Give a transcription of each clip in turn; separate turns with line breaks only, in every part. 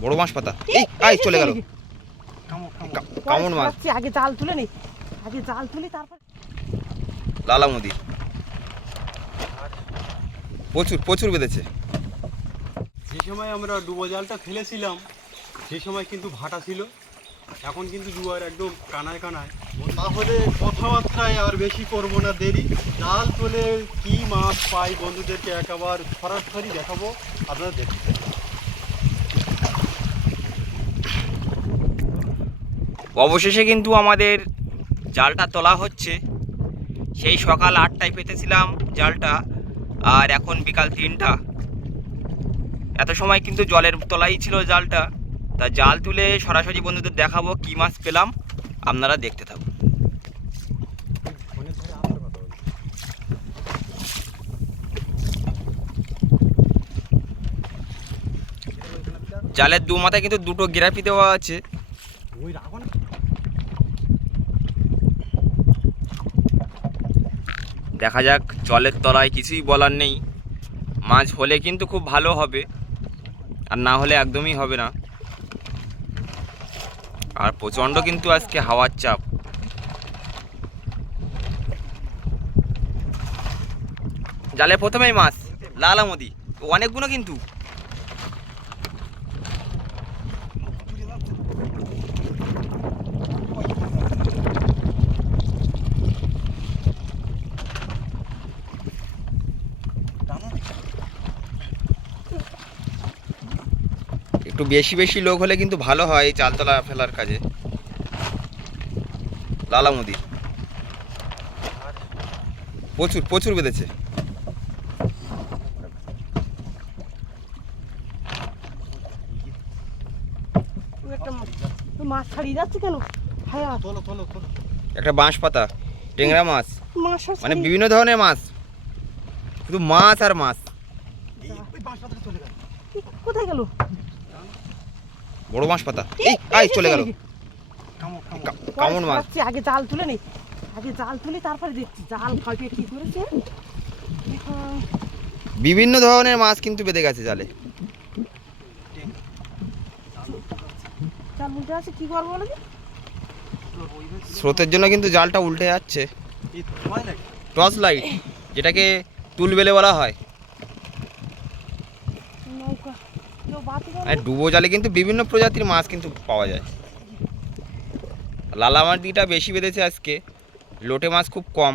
বড় মাছ পাতা। এই আই চলে গেল। কা- কামড় মাছ।
আগে জাল তুলে নি। আগে জাল তুলি তারপর
লালা মুদি। প্রচুর প্রচুর বেঁধেছে।
যে সময় আমরা ডুবো জালটা ফেলেছিলাম সে সময় কিন্তু ভাটা ছিল। এখন কিন্তু জুয়ার একদম কানায় কানায়। তাহলে কথাবার্তায় আর বেশি করব না দেরি। জাল তোলে কি মাছ পাই বন্ধুদেরকে একেবার সরাসরি দেখাবো আপনারা দেখতে।
অবশেষে কিন্তু আমাদের জালটা তোলা হচ্ছে। সেই সকাল আটটায় পেতেছিলাম জালটা, আর এখন বিকাল তিনটা। এত সময় কিন্তু জলের তলাই ছিল জালটা। তা জাল তুলে সরাসরি বন্ধুদের দেখাবো কি মাছ পেলাম। আপনারা দেখতে থাকুন। জালের দু মাথায় কিন্তু দুটো গেরাপি দেওয়া আছে
ওই রাখো না
দেখা যাক, জলের তলায় কিছুই বলার নেই। মাছ হলে কিন্তু খুব ভালো হবে, আর না হলে একদমই হবে না। আর প্রচণ্ড কিন্তু আজকে হাওয়ার চাপ। জালে প্রথমেই মাছ লালামদি অনেকগুলো কিন্তু। একটু বেশি বেশি লোক হলে কিন্তু ভালো হয় এই চালতলা ফেলার কাজে। লালামুদি প্রচুর প্রচুর বেঁধেছে।
একটা মাছ ছাড়িয়ে যাচ্ছে কেন? হ্যাঁ
তোলো তোলো তোলো
একটা বাঁশ পাতা টেংরা মাছ।
মাছ
মানে বিভিন্ন ধরনের মাছ। শুধু মাছ আর মাছ।
এই ওই বাঁশ পাতাটা চলে গেল।
কোথায় গেল?
বড় মাছ পাতা। এই আই চলে গেল।
কামড় কামড়।
কা- কামড় মাছ।
আগে জাল তুলে নি। আগে জাল তুলি তারপরে দেখছি জাল খাইপে কি করেছে।
বিভিন্ন ধরনের মাছ কিন্তু বেঁধে গেছে জালে? স্রোতের জন্য কিন্তু জালটা উল্টে যাচ্ছে। টর্চ লাইট যেটাকে তুলবেলে বলা হয়। আর ডুবো জালে কিন্তু বিভিন্ন প্রজাতির মাছ কিন্তু পাওয়া যায়। লালা মাছ দিটা বেশি বেঁধেছে আজকে। লোটে মাছ খুব কম।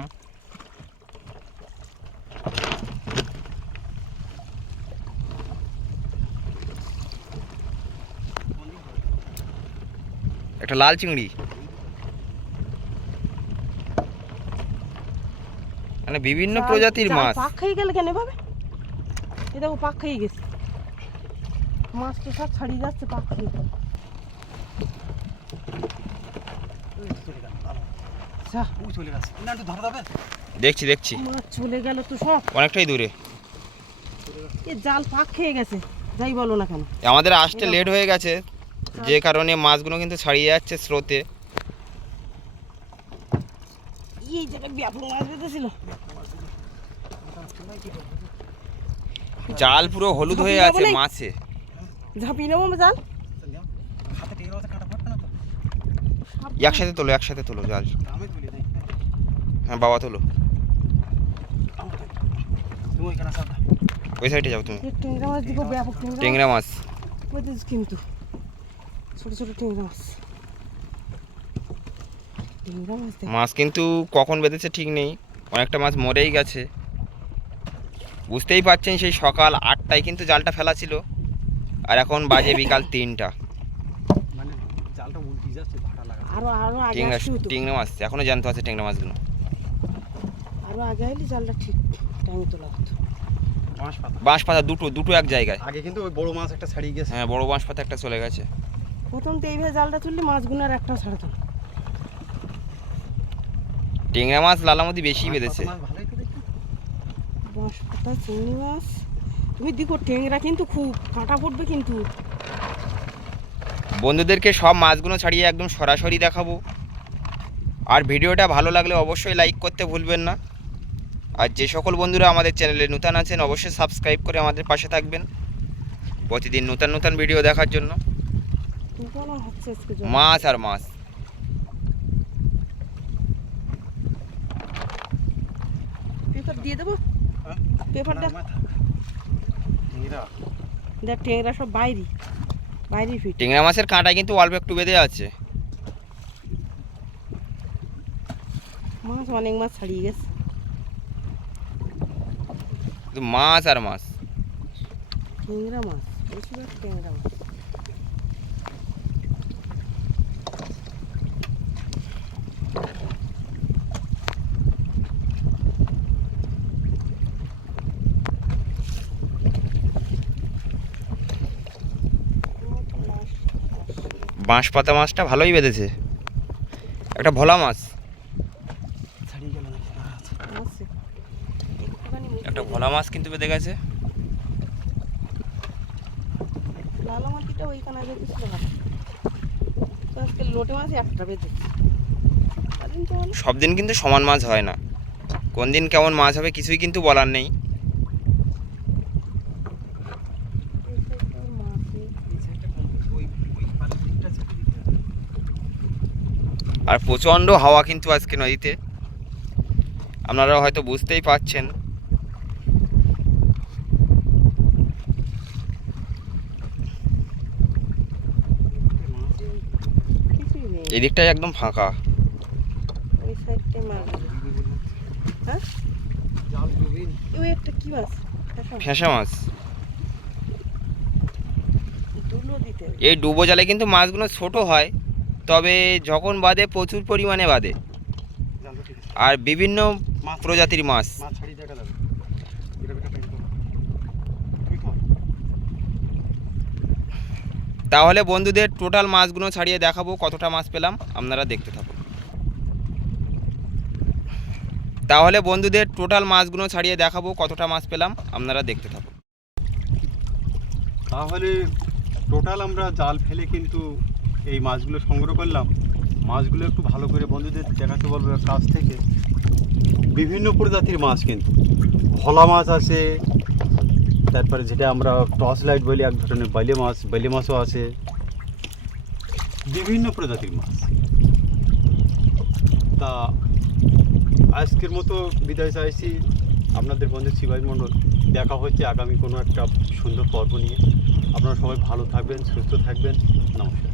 একটা লাল চিংড়ি। মানে বিভিন্ন প্রজাতির মাছ।
পাক খেয়ে গেলে কেন এভাবে? এ দেখো পাক খেয়ে গেছে। মাছ তো সব ছাড়িয়ে যাচ্ছে
যাবে
দেখছি দেখছি।
চলে গেল তো সব।
অনেকটাই দূরে।
এ জাল পাক খেয়ে গেছে যাই বলো না কেন।
আমাদের আসতে লেট হয়ে গেছে যে। কারণে মাছগুলো কিন্তু ছাড়িয়ে যাচ্ছে স্রোতে।
এই জায়গায় ব্যাপক মাছ বেঁধেছিল।
জাল পুরো হলুদ হয়ে আছে মাছে।
ঝাঁপিয়ে নেব জাল
একসাথে তোলো একসাথে তোলো জাল হ্যাঁ বাবা তোলো। ওই সাইডে যাও তুমি। টেংরা মাছ
কিন্তু ছোট ছোট ট্যাংরা মাছ। মাছ
কিন্তু কখন বেঁধেছে ঠিক নেই অনেকটা মাছ মরেই গেছে। বুঝতেই পারছেন সেই সকাল আটটায় কিন্তু জালটা ফেলা ছিল। আর এখন বাজে বিকাল তিনটা।
মানে জালটা উল্টি যাচ্ছে ভাটা লাগা
আরও আরও
টেংরা টেংরা মাছ এখনও জানতে আছে টেংরা মাছগুলো।
আরও আগে আইলে জালটা ঠিক টাইম
বাঁশ পাতা
বাঁশ পাতা দুটো দুটো এক জায়গায়।
আগে কিন্তু ওই বড় মাছ একটা ছাড়িয়ে গেছে।
হ্যাঁ বড় বাঁশ পাতা একটা চলে গেছে।
প্রথম তো এইভাবে জালটা তুললে মাছগুলো আর একটাও ছাড়তো
টেংরা মাছ লালামতি বেশি বেঁধেছে।
বাঁশ পাতা চিংড়ি মাছ তুমি দেখো ট্যাংরা কিন্তু খুব কাঁটা পড়বে কিন্তু।
বন্ধুদেরকে সব মাছগুলো ছাড়িয়ে একদম সরাসরি দেখাবো। আর ভিডিওটা ভালো লাগলে অবশ্যই লাইক করতে ভুলবেন না। আর যে সকল বন্ধুরা আমাদের চ্যানেলে নূতন আছেন অবশ্যই সাবস্ক্রাইব করে আমাদের পাশে থাকবেন। প্রতিদিন নূতন নূতন ভিডিও দেখার জন্য। মাছ আর মাছ।
পেপার দিয়ে দেবো?
হ্যাঁ?
দেখ
টেংরা।
সব বাইরি বাইরি ফিট।
টেংরা মাছের কাঁটায় কিন্তু অল্প একটু বেঁধে আছে।
মাছ অনেক মাছ ছাড়িয়ে গেছে।
মাছ আর মাছ।
টেংরা মাছ বেশিরভাগ টেংরা মাছ।
বাঁশ পাতা মাছটা ভালোই বেঁধেছে। একটা ভোলা মাছ। একটা ভোলা মাছ কিন্তু বেঁধে গেছে। সব দিন কিন্তু সমান মাছ হয় না। কোন দিন কেমন মাছ হবে কিছুই কিন্তু বলার নেই
এই সাইডটার মাছে
এই সাইডটা কম, ওই- ওই পাশের দিকটা ছেড়ে দিতে হবে।
আর প্রচণ্ড হাওয়া কিন্তু আজকে নদীতে। আপনারা হয়তো বুঝতেই পারছেন।
কিছুই নেই
এই দিকটাই একদম ফাঁকা
মাছ হ্যাঁ?
ফেঁসা মাছ। এই ডুবো জালে কিন্তু মাছগুলো ছোট হয়। তবে যখন বাদে প্রচুর পরিমাণে বাদে। আর বিভিন্ন প্রজাতির মাছ। তাহলে বন্ধুদের টোটাল মাছগুলো ছাড়িয়ে দেখাবো কতটা মাছ পেলাম আপনারা দেখতে থাকুন। তাহলে বন্ধুদের টোটাল মাছগুলো ছাড়িয়ে দেখাবো কতটা মাছ পেলাম আপনারা দেখতে থাকুন।
তাহলে টোটাল আমরা জাল ফেলে কিন্তু এই মাছগুলো সংগ্রহ করলাম। মাছগুলো একটু ভালো করে বন্ধুদের দেখাতে বলব কাছ থেকে। বিভিন্ন প্রজাতির মাছ কিন্তু। ভোলা মাছ আছে, তারপরে যেটা আমরা টর্চ লাইট বলি, এক ধরনের বাইলে মাছ বাইলে মাছও আছে। বিভিন্ন প্রজাতির মাছ। তা আজকের মতো বিদায় চাইছি। আপনাদের বন্ধু শিবাজ মণ্ডল, দেখা হচ্ছে আগামী কোনো একটা সুন্দর পর্ব নিয়ে। আপনারা সবাই ভালো থাকবেন, সুস্থ থাকবেন। নমস্কার।